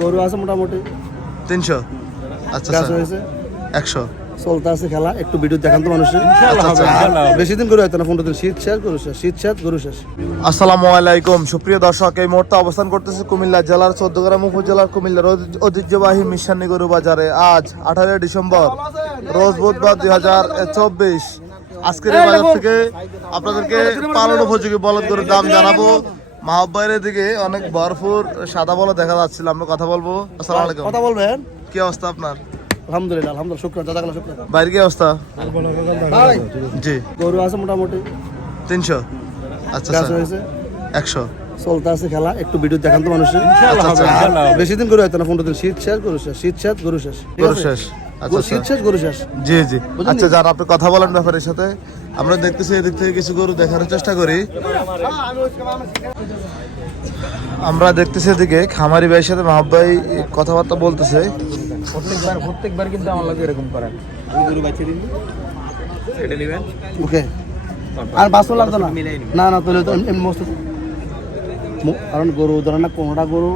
গরু আছে মোটামুটি। তিনশো? আচ্ছা গাছ আচ্ছা। হয়েছে। একশো? চলতে আছে খেলা একটু ভিডিও দেখান তো মানুষের। বেশি দিন গরু হয়তো না পনেরো দিন। শীত শেষ গরু শেষ শীত শেষ গরু শেষ। আসসালামু আলাইকুম। সুপ্রিয় দর্শক এই মুহূর্তে অবস্থান করতেছে কুমিল্লা জেলার চোদ্দগ্রাম উপজেলার কুমিল্লার ঐতিহ্যবাহী মিশানি গরু বাজারে। আজ আঠারোই ডিসেম্বর রোজ বুধবার দুই হাজার চব্বিশ। আজকের এই বাজার থেকে আপনাদেরকে পালন উপযোগী বলদ গরুর দাম জানাব। মাহবাইয়ের দিকে অনেক ভরপুর সাদা বলদ দেখা যাচ্ছিল। আমরা কথা বলব। আসসালামু আলাইকুম। কথা বলবেন? কি অবস্থা আপনার? আলহামদুলিল্লাহ আলহামদুলিল্লাহ শুক্র দাদা শুক্র বাইরের কি অবস্থা? জি। গরু আছে মোটামুটি। তিনশো? আচ্ছা আচ্ছা। হয়েছে। একশো? চলতে আছে খেলা একটু ভিডিও দেখান তো মানুষের। আচ্ছা আচ্ছা। বেশি দিন গরু হয়তো না পনেরো দিন। শীত শেষ গরু শেষ শীত শেষ গরু শেষ। গরু শেষ। আচ্ছা গরু- আচ্ছা। শেষ গরু শেষ জি জি। বুঝলেন আচ্ছা? যারা আপনি কথা বলেন ব্যাপারের সাথে। আমরা দেখতেছি এদিক থেকে কিছু গরু দেখানোর চেষ্টা করি। আমরা দেখতেছি এদিকে খামারি ভাইয়ের সাথে মাহব ভাই কথাবার্তা বলতেছে। প্রত্যেকবার প্রত্যেকবার কিন্তু আমার লাগে এরকম করেন ওকে। আর বাসও লাগতো না? না না তাহলে তো এমনি মস্ত কারণ গরু ধরেন না কোনোটা গরু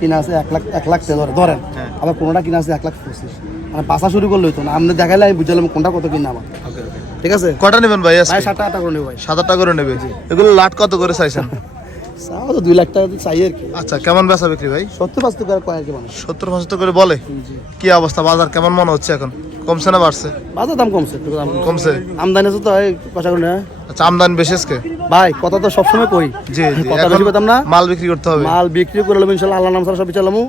কিনা আছে এক লাখ এক লাখ ধরেন। আবার কোনোটা কিনা আছে এক লাখ পঁচিশ। মানে পাশা শুরু করলে হইতো না। আপনি দেখাইলে আমি বুঝলাম কোনটা কত কিনা আমার। ঠিক আছে? কটা নেবেন ভাই ভাই সাত টাকা করে নেব ভাই। সাত আটটা করে নেবে? এগুলো লাট কত করে চাইছেন? চাও তো দুই লাখ টাকা চাই আর কি। আচ্ছা কেমন বেচা বিক্রি ভাই? সত্তর পাঁচতে করে কয় আর কি মানুষ সত্তর পঁচাত্তর করে বলে? কি অবস্থা? বাজার কেমন মনে হচ্ছে এখন? কমছে না বাড়ছে? বাজার দাম কমছে একটু দাম কমছে। আমদানি আছে তো এই পয়সা করে আচ্ছা আমদানি বেশি আজকে? ভাই কথা তো সবসময় কই। জি কথা বেশি পেতাম না। মাল বিক্রি করতে হবে। মাল বিক্রি করে করলাম ইনশাল্লাহ আল্লাহ নাম ছাড়া সব বিচালামু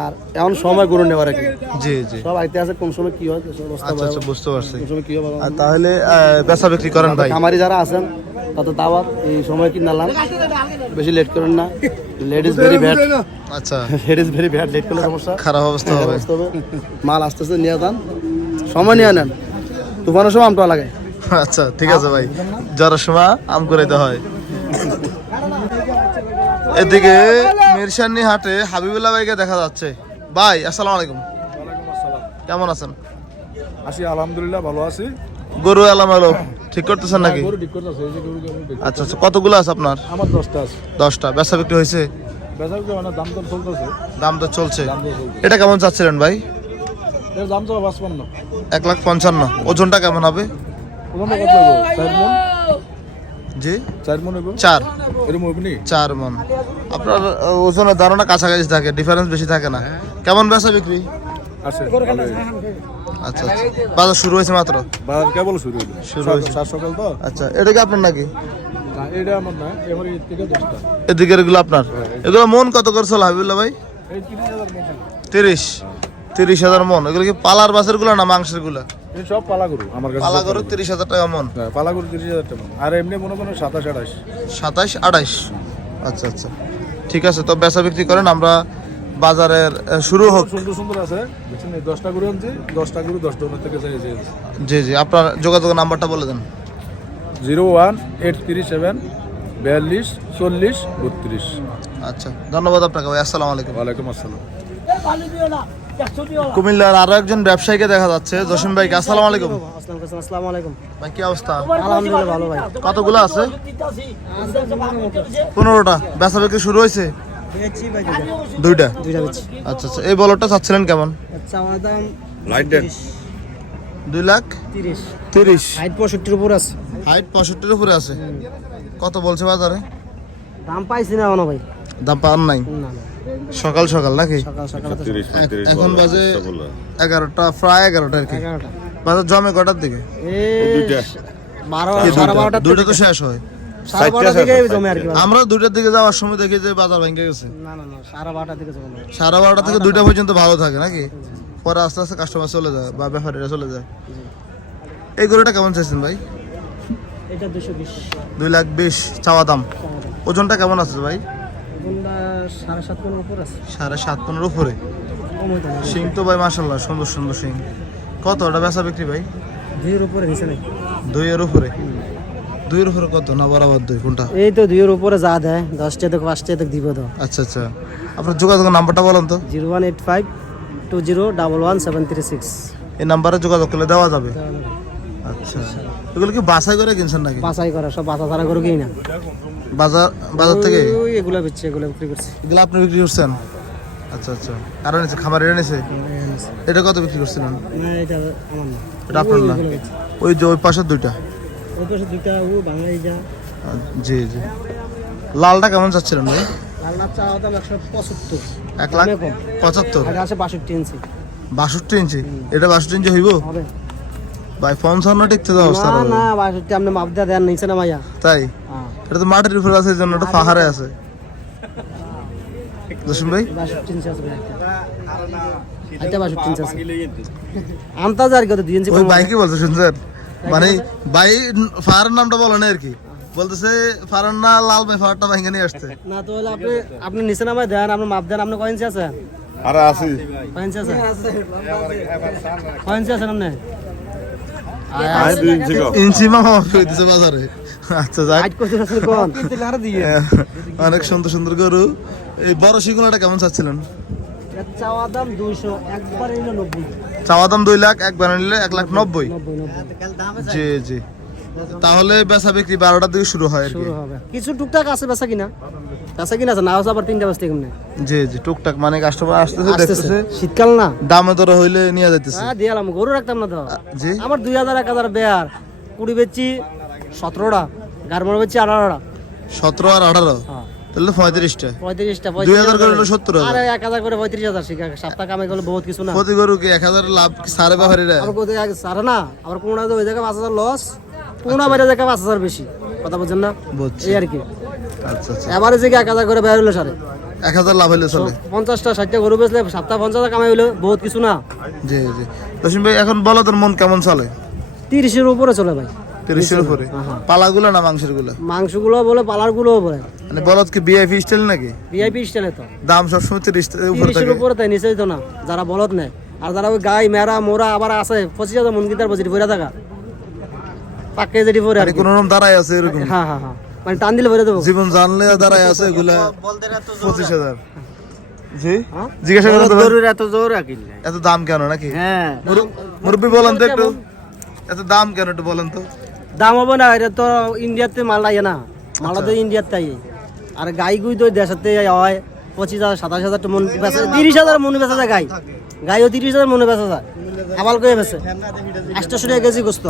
আর এমন সময় গরু নেওয়ার আর কি জি জি। সব আইতে আছে কোন সময় কি হয় আচ্ছা আচ্ছা বুঝতে পারছি। কোন সময় কি হবে আর তাহলে বেচা বিক্রি করেন ভাই। খামারি যারা আছেন তাতে দাওয়াত এই সময় কি নালাম বেশি লেট করেন না। লেট ইজ ভেরি ব্যাড আচ্ছা। Late is very bad late করলে সমস্যা। খারাপ অবস্থা হবে। মাল আস্তে আস্তে নিয়ে যান। সময় নিয়ে নেন। তুফানের সময় আমটা লাগে। আচ্ছা ঠিক আছে ভাই। যারা সময় আম করাইতে হয়। এদিকে মিরসানি হাটে হাবিবুল্লাহ ভাইকে দেখা যাচ্ছে। ভাই আসসালামু আলাইকুম। কেমন আছেন? আসি আলহামদুলিল্লাহ ভালো আছি। গরু এলাম এলো। ঠিক করতেছেন নাকি? গরু ঠিক করতেছে এই যে গরু গরু আচ্ছা আচ্ছা কতগুলো আছে আপনার? আমার দশটা আছে। দশটা। বেচা বিক্রি হয়েছে? দাম তো চলছে। এটা কেমন চাচ্ছিলেন ভাই? এর দাম তো পাঁচপান্ন এক লাখ পঞ্চান্ন। ওজনটা কেমন হবে? ওখানে কত জি। চার মন হইব চার। এরকম হইব নি চার মন। আপনার ওজনের ধারণা কাছাকাছি থাকে ডিফারেন্স বেশি থাকে না। কেমন বেচা বিক্রি? আছে আচ্ছা আচ্ছা। বাজার শুরু হয়েছে মাত্র? বাজার কেবল শুরু হইল। শুরু হয়েছে। সাত সকাল তো। আচ্ছা এটা কি আপনার নাকি? না এটা আমার না এদিকের এগুলো আপনার? এগুলো মন কত করে চল হাবিবুল্লাহ ভাই? তিরিশ তিরিশ। তিরিশ হাজার মন। এগুলো কি পালার বাসেরগুলো না মাংসেরগুলো? সব পালা গরু আমার কাছে পালা তিরিশ হাজার টাকা মন। হ্যাঁ, পালা গরু তিরিশ হাজার টাকা আর এমনি মনে করেন সাতাশ আঠাশ। সাতাইশ আঠাইশ আচ্ছা আচ্ছা। ঠিক আছে তো বেচা বিক্রি করেন আমরা বাজারের শুরু হোক। সুন্দর সুন্দর আছে। বুঝছেন দশটা গরু আনছি দশটা গরু দশ ডনের থেকে চাই জি জি আপনার যোগাযোগের নাম্বারটা বলে দেন। Zero one eight three seven বিয়াল্লিশ চল্লিশ বত্রিশ। আচ্ছা ধন্যবাদ আপনাকে ভাই আসসালামু আলাইকুম। ওয়ালাইকুম আসসালাম। কুমিল্লার আরও একজন ব্যবসায়ীকে দেখা যাচ্ছে। জসিম ভাইকে আসসালামু আলাইকুম। আসসালামু আলাইকুম ভাই কি অবস্থা? আলহামদুলিল্লাহ ভালো ভাই। কতগুলো আছে? পনেরোটা। বেচা বিক্রি শুরু হয়েছে? দুইটা? আচ্ছা আচ্ছা। এই বলরটা চাচ্ছিলেন কেমন? আচ্ছা দুই লাখ? তিরিশ। হাইট পঁয়ষট্টির উপর আছে। হাইট পঁয়ষট্টির উপরে আছে। কত বলছে বাজারে? দাম পাইছি না ভাই। দাম পান নাই? না। সকাল সকাল নাকি? সকাল সকাল এ- এখন বাজে এগারোটা প্রায় এগারোটা আর কি। বাজার জমে কটার দিকে? দুইটা। তো শেষ হয়। সাড়ে বারোটার দিকে জমে আর কি বাজার। আমরা দুইটার দিকে যাওয়ার সময় দেখি যে বাজার ভেঙে গেছে। না না না সাড়ে বারোটা থেকে দুইটা পর্যন্ত ভালো থাকে নাকি? পরে আস্তে আস্তে কাস্টমার চলে যায় বা ব্যাপারীরা চলে যায়। এই গরুটা কেমন চাইছেন ভাই? দুই লাখ বিশ চাওয়া দাম। ওজনটা কেমন আছে ভাই? সাড়ে সাত কোনের উপর আছে। সাড়ে সাত পনেরো উপরে? শিং তো ভাই মাসাল্লাহ সুন্দর সুন্দর শিং। কত ওটা বেচা বিক্রি ভাই? দুইয়ের উপরে নিচে নেই দুইয়ের উপরে? দুইয়ের উপরে কত না বরাবর দুই? কোনটা? এই তো দুইয়ের উপরে যা দেয় দশটা থেকে পাঁচটা থেকে দিব দাও আচ্ছা আচ্ছা। আপনার যোগাযোগের নাম্বারটা বলেন তো। Zero one eight five two zero double one seven three six. এই নাম্বারে যোগাযোগ করলে দেওয়া যাবে। আচ্ছা। এগুলো কি বাছাই করে কিনছেন নাকি? বাছাই করা সব বাছা ছাড়া করে কিনা বাজার বাজার থেকে? ওই এগুলো বেচছে এগুলো বিক্রি করছে। এগুলো আপনি বিক্রি করছেন? আচ্ছা আচ্ছা। কারণ নিচে খামার এটা নিছে? এটা কত বিক্রি করছিলেন? না এটা আমার না। এটা আপনার না? ওই যে ওই পাশের দুইটা? ওই পাশে দুইটা ও বাঙালি যা। জি জি। লালটা কেমন চাচ্ছিলেন ভাই? লালনার চা দাম একশো পঁচাত্তর। এক লাখ পঁচাত্তর? আর আছে বাষট্টি ইঞ্চি। বাষট্টি ইঞ্চি? এটা বাষট্টি ইঞ্চি হইব? হবে। ভাই পঞ্চান্ন টিকতে তো অবস্থা না। না বাষট্টি আপনি মাপ দেওয়া দেন নিচে না ভাইয়া। তাই? হ্যাঁ। এটা তো মাটির উপরে আছে জন্য ওটা পাহাড়ে আছে। জসিম ভাই? আছে ভাই আছে। আন্তাজ আর কত দুই ওই ভাই বলছে শুনছেন? মানে ভাই ফায়ারের নামটা বলো না আর কি। বলতেছে ফারান না লাল ভাই ফায়ারটা ভেঙে নিয়ে আসছে। না তো হলে আপনি আপনি নিচে নামায় দেন আপনি মাপ দেন আপনি কয় ইঞ্চি আছেন আরে আসি কয় ইঞ্চি আছেন কয় আছেন আপনি ইঞ্চি মামা হইতেছে বাজারে। আচ্ছা যাক। কোন? অনেক সুন্দর সুন্দর গরু। এই বড় শিগুলাটা কেমন চাচ্ছিলেন? চাওয়া দাম দুইশো একবার নিলে নব্বই। চাওয়া দাম দুই লাখ একবার নিলে এক লাখ নব্বই। জি জি। তাহলে বেচা বিক্রি বারোটার দিকে শুরু হয় আর কি। কিছু টুকটাক আছে বেচা কিনা? কিনা আছে? না আছে আবার তিনটা বেচতে কেমনে? জি জি টুকটাক মানে কাস্টমার আসতেছে দেখতেছে। শীতকাল না? দামে দরে হইলে নিয়ে যাইতেছে। হ্যাঁ দিয়ালাম গরু রাখতাম না তো। জি। আমার দুই হাজার এক হাজার বেয়ার। কুড়ি সতেরোটা আঠারোটা। সতেরো আর আঠারো? হ্যাঁ। তাহলে পঁয়ত্রিশটা। পঁয়ত্রিশটা দুই হাজার করে হলো সত্তর হাজার। এক হাজার করে পঁয়ত্রিশ হাজার শিখা সপ্তাহ কামে গেলে বহুত কিছু না। প্রতি গরু কি এক হাজার লাভ কোথায় সারে না? আবার ওই জায়গায় পাঁচ হাজার লস বাইরে জায়গায় পাঁচ হাজার বেশি। কথা বলছেন না? এই আর কি। আচ্ছা আচ্ছা। এবারে যে এক হাজার করে বের হলো সারে এক হাজার লাভ হইলে চলে। পঞ্চাশটা ষাটটা গরু বেচলে সপ্তাহ পঞ্চাশ কামাই হইল বহুত কিছু না। জি জি। রসিম ভাই এখন বলো তোর মন কেমন চলে? তিরিশের উপরে চলে ভাই। তিরিশের উপরে? হ্যাঁ। পালাগুলো না মাংসেরগুলো? মাংসগুলো বলে পালারগুলো বলে। মানে বলদ কি বিআইপি স্টাইল নাকি? ভিআইপি স্টাইলে তো। দাম সবসময় তিরিশ উপরে তিরিশের উপরে তাই নিচেই তো না। যারা বলদ নেয়। আর যারা ওই গাই মেরা মোরা আবার আছে পঁচিশ হাজার মন গিটার বসে ভরে থাকা। পাক্কে যেটি ভরে আর। কোন দাঁড়ায় আছে এরকম। হ্যাঁ হ্যাঁ হ্যাঁ। মানে টান দিলে ভরে দেবো জীবন জানলে দাঁড়ায় আছে এগুলা পঁচিশ হাজার। জি? হ্যাঁ? জিজ্ঞাসা করো গরুর এত জোর রাখিল এত দাম কেন নাকি? হ্যাঁ। মুরব্বী বলেন তো একটু। এত দাম কেন একটু বলেন তো। দাম হবে না এটা তো ইন্ডিয়াতে মাল লাগে না। মালটা তো ইন্ডিয়াতে আই আর গাই গুই তো দেশাতে হয়। পঁচিশ হাজার সাতাশ হাজার মন বেচা তিরিশ হাজার মনে বেচা যায় গাই। গাইও তিরিশ হাজার মনে বেচা যায়। আবাল করে বেচে আটশোশো টাকা কেজি গোস্ত।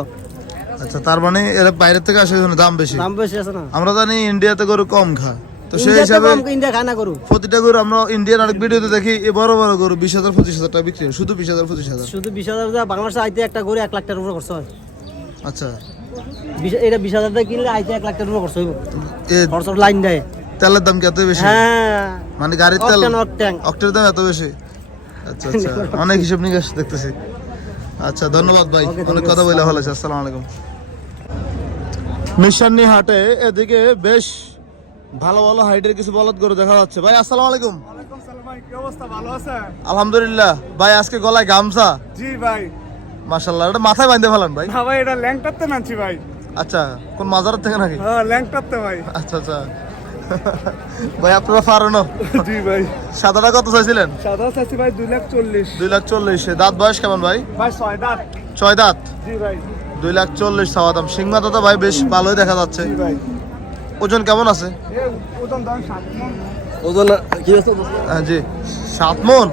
আচ্ছা তার মানে এরা বাইরের থেকে আসে জন্য দাম বেশি? দাম বেশি আছে না? আমরা জানি ইন্ডিয়াতে গরু কম খায়। তো সেই হিসাবে ইন্ডিয়া খায় না গরু। প্রতিটা গরু আমরা ইন্ডিয়ান অনেক ভিডিওতে দেখি এই বড় বড় গরু বিশ হাজার পঁচিশ হাজার টাকা বিক্রি শুধু বিশ হাজার পঁচিশ হাজার। শুধু বিশ হাজার বাংলাদেশে আইতে একটা গরু এক লাখ টাকার উপরে খরচ হয়। আচ্ছা। এটা বিশ হাজার টাকা কিনলে আইতে এক লাখ টাকার উপরে খরচ হইব। খরচ লাইন দেয়। তেলের দাম কি এত বেশি? হ্যাঁ। মানে গাড়ির তেল? অক্টের দাম এত বেশি? আচ্ছা আচ্ছা। অনেক হিসাব নিকাশ দেখতেছি। আচ্ছা ধন্যবাদ ভাই। অনেক কথা বলে ভালো আছে আসসালামু আলাইকুম। মিশান্নি হাটে এদিকে বেশ ভালো ভালো হাইটের কিছু বলদ গরু দেখা যাচ্ছে। ভাই আসসালামু আলাইকুম। আলহামদুলিল্লাহ। ভাই আজকে গলায় গামছা। জি ভাই। এটা মাথায় বাঁধতে ফেলান ভাই? না ভাই এটা ল্যাংটাতে নামছি ভাই। আচ্ছা কোন মাজারের থেকে নাকি? হ্যাঁ ল্যাংটাতে ভাই। আচ্ছা আচ্ছা। ভাই আপনারা পারেন জি ভাই। সাদাটা কত চাইছিলেন? সাদা চাচ্ছি ভাই দুই লাখ চল্লিশ। দুই লাখ চল্লিশ। দাঁত বয়স কেমন ভাই? ভাই ছয় দাঁত। ছয় দাঁত। জি ভাই। দুই লাখ চল্লিশ চাওয়া দাম। সিংমাতা তো ভাই বেশ ভালোই দেখা যাচ্ছে। ভাই। ওজন কেমন আছে? ওজন। কি আছে? হ্যাঁ, জি। সাত মন?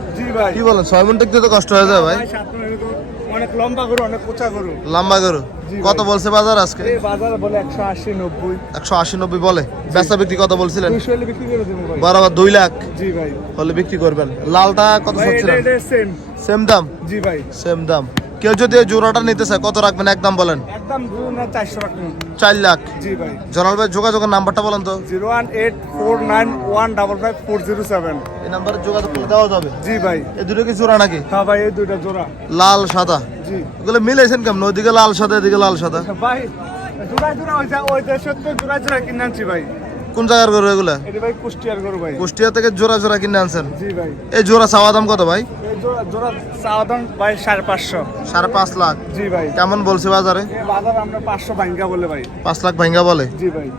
কি বলেন ছয় মন টিকতে তো কষ্ট হয়ে যায় ভাই। ভাই সাত মণ এরকম অনেক লম্বা গরু অনেক উঁচা গরু। লম্বা গরু। কত বলছে বাজার আজকে? এই বলে একশো আশি নব্বই। একশো আশি নব্বই বলে। বেচা বিক্রি কত বলছিলেন? দুইশো হলে বিক্রি করে দেবো ভাই। বরাবর দুই লাখ। জি ভাই। হলে বিক্রি করবেন। লালটা কত চাচ্ছিলেন সেম সেম দাম? জি ভাই। সেম দাম। কেউ যদি এই জোড়াটা নিতে চায় কত রাখবেন? একদম বলেন। একদম চারশো রাখুন চার লাখ। জি ভাই। জনাল ভাই যোগাযোগের নাম্বারটা বলেন তো। Zero one eight four nine one double five four zero seven. এই নাম্বারে যোগাযোগ করে দেওয়া যাবে। জি ভাই। এই দুটো কি জোড়া নাকি? হ্যাঁ ভাই এই দুইটা জোড়া। লাল সাদা। জি। এগুলো মিলাইছেন কেমন? ওইদিকে লাল সাদা এদিকে লাল সাদা। ভাই জোড়া জোড়া ওই যা- ওই দেশের তো জোড়া জোড়া কিনে আনছি ভাই। কোন জায়গার গরু এগুলা? এটা ভাই কুষ্টিয়ার গরু ভাই। কুষ্টিয়া থেকে জোড়া জোড়া কিনে আনছেন। জি ভাই। এই জোড়া চাওয়া দাম কত ভাই? জোড়া জোড়া চাওয়াদাম ভাই সাড়ে পাঁচশো। সাড়ে পাঁচ লাখ। জি ভাই। কেমন বলছে বাজারে? বাজার আমরা পাঁচশো ভাঙ্গা বলে ভাই। পাঁচ লাখ ভাঙ্গা বলে? জি ভাই।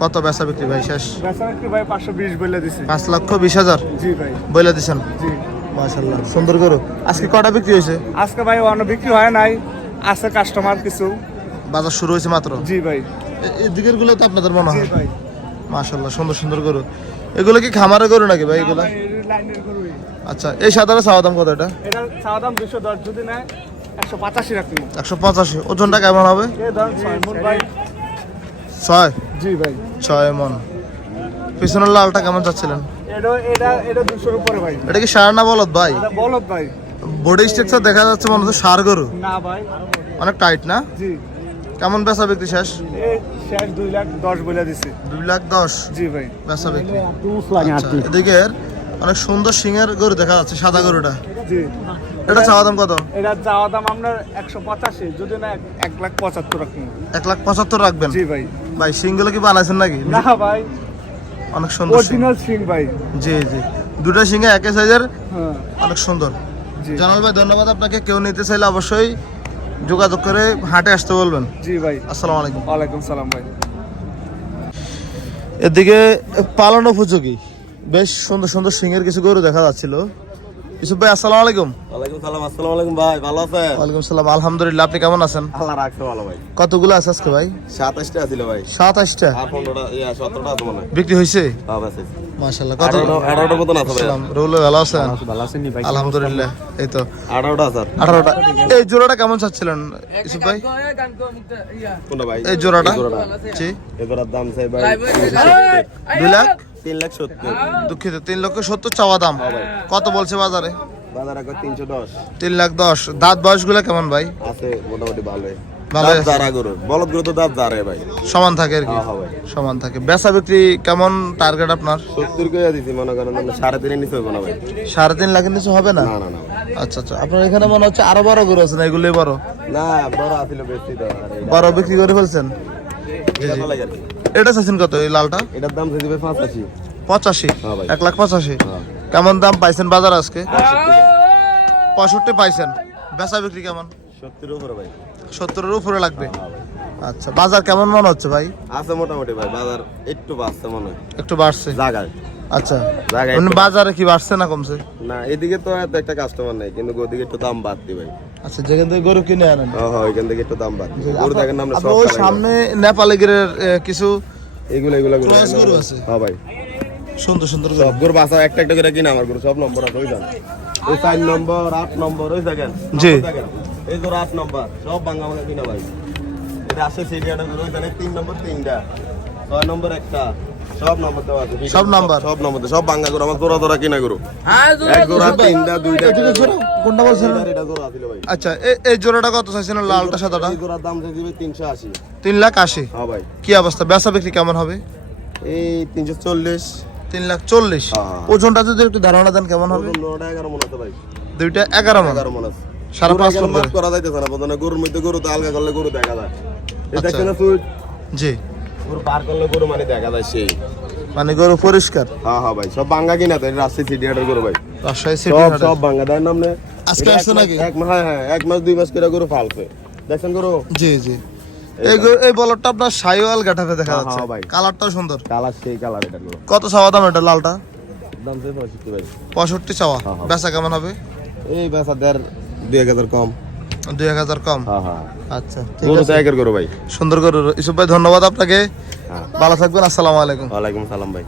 কত বেচা বিক্রি ভাই শেষ? বেচা বিক্রি ভাই পাঁচশো বিশ বলে দিছি। পাঁচ লক্ষ বিশ হাজার? জি ভাই। বলে দিছেন? জি। মাশাল্লাহ সুন্দর গরু। আজকে কটা বিক্রি হয়েছে? আজকে ভাই অন্য বিক্রি হয় নাই। আছে কাস্টমার কিছু। বাজার শুরু হয়েছে মাত্র? জি ভাই। এদিকেরগুলো তো আপনাদের মনে হয়। ভাই। মাশাল্লাহ সুন্দর সুন্দর গরু। এগুলো কি খামারে গরু নাকি ভাই এগুলো? লাইনের গরু আচ্ছা এই সাদাটা চাওয়া দাম কত এটা? এটা চাওয়া দাম দুশো দশ যদি নেয় একশো পঁচাশি রাখুন একশো পঁচাশি ওজনটা কেমন হবে? এ ধরেন ছয় মন ভাই। ছয়? জি ভাই। ছয় মন। পিছনের লালটা কেমন চাচ্ছিলেন? এটা এটা এটা দুশোর উপরে ভাই। এটা কি সার না বলদ ভাই? বলত ভাই। বডি স্ট্রাকচার দেখা যাচ্ছে মনে হচ্ছে সার গরু। না ভাই। অনেক টাইট না? জি। কেমন বেচা বিক্রি শেষ? শেষ দুই লাখ দশ বলে দিছি। দুই লাখ দশ। জি ভাই। বেচা বিক্রি। আচ্ছা, এদিকে অনেক সুন্দর সিংহের গরু দেখা যাচ্ছে সাদা গরুটা। জি। এটা চাওয়া দাম কত? এটা চাওয়া দাম আপনার একশো পঁচাশি যদি না এক- লাখ পঁচাত্তর রাখুন এক লাখ পঁচাত্তর রাখবেন? জি ভাই। ভাই সিংগুলো কি বানাইছেন নাকি? না ভাই। অনেক সুন্দর অরিজিনাল সিং ভাই। জি জি। দুটা সিংহে একই সাইজের হ্যাঁ। অনেক সুন্দর। জি। জানাল ভাই ধন্যবাদ আপনাকে। কেউ নিতে চাইলে অবশ্যই যোগাযোগ করে হাটে আসতে বলবেন। জি ভাই। আসসালামু আলাইকুম। ওয়ালাইকুম সালাম ভাই। এদিকে পালন উপযোগী। বেশ সুন্দর সুন্দর সিংহের কিছু গরু দেখা যাচ্ছিল। ইসুফ ভাই আসসালামু আলাইকুম। ওয়ালাইকুম সালাম আসসালামু আলাইকুম ভাই ভালো আছেন? ওয়ালাইকুম সালাম আলহামদুলিল্লাহ আপনি কেমন আছেন? আল্লাহ রাখছে ভালো ভাই। কতগুলো আছে আজকে ভাই? সাতাশটা ছিল ভাই। সাতাশটা? আর আছে মনে বিক্রি হয়েছে? হ্যাঁ এই। কত? আঠারোটা আঠারোটার মতন আছে ভাই সালাম ভালো আছেন? ভালো আছেন ভাই। আলহামদুলিল্লাহ এই তো। আঠারোটা স্যার আঠারোটা। এই জোড়াটা কেমন চাচ্ছিলেন ইসুফ ভাই? কোনটা ভাই? এই জোড়াটা? জি। এগুলোর দাম চাই ভাই দুই লাখ? তিন লাখ সত্তর। দুঃখিত তিন লক্ষ সত্তর চাওয়া দাম। কত বলছে বাজারে? বাজার এখন তিনশো দশ। তিন লাখ দশ। দাঁত বয়স বয়সগুলো কেমন ভাই? আছে মোটামুটি ভালোই। ভালো দাঁত আছে। দাঁড়া গরু। বলদ গরু তো দাঁত দাঁড়ায় ভাই। সমান থাকে আর কি। হ্যাঁ সমান থাকে। বেচা বিক্রি কেমন টার্গেট আপনার? সত্তর করে দিছি মনে করেন আমরা সাড়ে তিনের নিচে হইব না ভাই। সাড়ে তিন লাখের নিচে হবে না? না আচ্ছা আচ্ছা। আপনার এখানে মনে হচ্ছে আরও বড় গরু আছে না? এগুলোই বড়? না বড় আছিল বেশি বিক্রি করে ফেলছেন। এটা চাইছেন কত এই লালটা? এটার দাম চাইছি ভাই পাঁচাশি। পঁচাশি? হ্যাঁ এক লাখ পঁচাশি? হ্যাঁ। কেমন দাম পাইছেন বাজার আজকে? পঁয়ষট্টি পাইছেন। বেচা বিক্রি কেমন? সত্তরের উপরে ভাই। সত্তরের উপরে লাগবে? আচ্ছা বাজার কেমন মনে হচ্ছে ভাই? আছে মোটামুটি ভাই বাজার একটু বাড়ছে মনে হয়। একটু বাড়ছে? জায়গায়। আচ্ছা জায়গায় বাজারে কি বাড়ছে না কমছে? না এদিকে তো এত একটা কাস্টমার নাই কিন্তু ওদিকে একটু দাম বাড়তি ভাই। আচ্ছা যেখান থেকে গরু কিনে আনেন। হ্যাঁ ওইখান থেকে একটু দাম বাড়তি। গরু দেখেন আমরা সব ওই সামনে নেপালি গিরের কিছু গরু। এগুলো এগুলো। গরু আছে? হ্যাঁ ভাই। সুন্দর সুন্দর গরু। বাসা একটা একটা করে কিনা আমার গরু সব নম্বর আছে ওই জান ওই চার নম্বর আট নম্বর ওই দেখেন। জি। এই গরু আট নম্বর সব বাঙ্গা বাঙ্গা কিনা ভাই। এটা আসে সিরিয়াটা গরু ওইখানে তিন নম্বর তিনটা। ছয় নম্বর একটা সব নম্বর দেওয়া আছে। সব নাম্বার? সব নম্বর সব আমার জোড়া জোড়া কিনা গরু। এক জোড়া তিনটা দুইটা কোনটা বলছেন এটার এটা জোড়া ছিল ভাই। আচ্ছা এ- এই জোড়াটা কত চাইছেন? লালটা সাদাটা? এই জোড়ার দাম লাখ আশি? হ্যাঁ ভাই। কি অবস্থা? বেচা বিক্রি কেমন হবে? এই তিনশো চল্লিশ। তিন লাখ চল্লিশ। হ্যাঁ। ওজনটা যদি একটু ধারণা দেন কেমন হবে? নটা এগারো মন আছে ভাই। দুইটা এগারো মন। এগারো মন আছে। সাড়ে গরু পাঁচ মাপ করা যাইতেছে না প্রথমে গরুর মধ্যে গরু তো আলগা করলে গরু দেখা যায়। এটা আচ্ছা। দেখছেন না সুইট জি। গরু পার করলে গরু মানে দেখা যায় সেই। মানে গরু পরিষ্কার? হ্যাঁ হ্যাঁ ভাই সব বাঙ্গা কিনা তো রাজশাহী সিটি হাটের গরু ভাই। রাজশাহী সিটি সব সব বাঙ্গা দেয় নামনে আজকে আসছে নাকি? এক মাস হ্যাঁ হ্যাঁ এক মাস দুই মাস করে গরু ফালছে। দেখছেন গরু? জি জি। এই এই বলরটা আপনার সাইওয়াল গাঠাতে দেখা হ্যাঁ, যাচ্ছে। হ্যাঁ, ভাই। কালারটাও সুন্দর। কালার সেই কালার এটা কত চাওয়া দাম এটা লালটা? দাম সেই পঁয়ষট্টি ভাই। পঁয়ষট্টি চাওয়া। বেচা কেমন হবে? এই বেচা দেড় দুই এক হাজার কম। দুই এক হাজার কম? হ্যাঁ হ্যাঁ। আচ্ছা ঠিক আছে। একের ভাই। সুন্দর গরু। ইসব ভাই ধন্যবাদ আপনাকে। হ্যাঁ। ভালো থাকবেন আসসালামু আলাইকুম। ওয়ালাইকুম সালাম ভাই।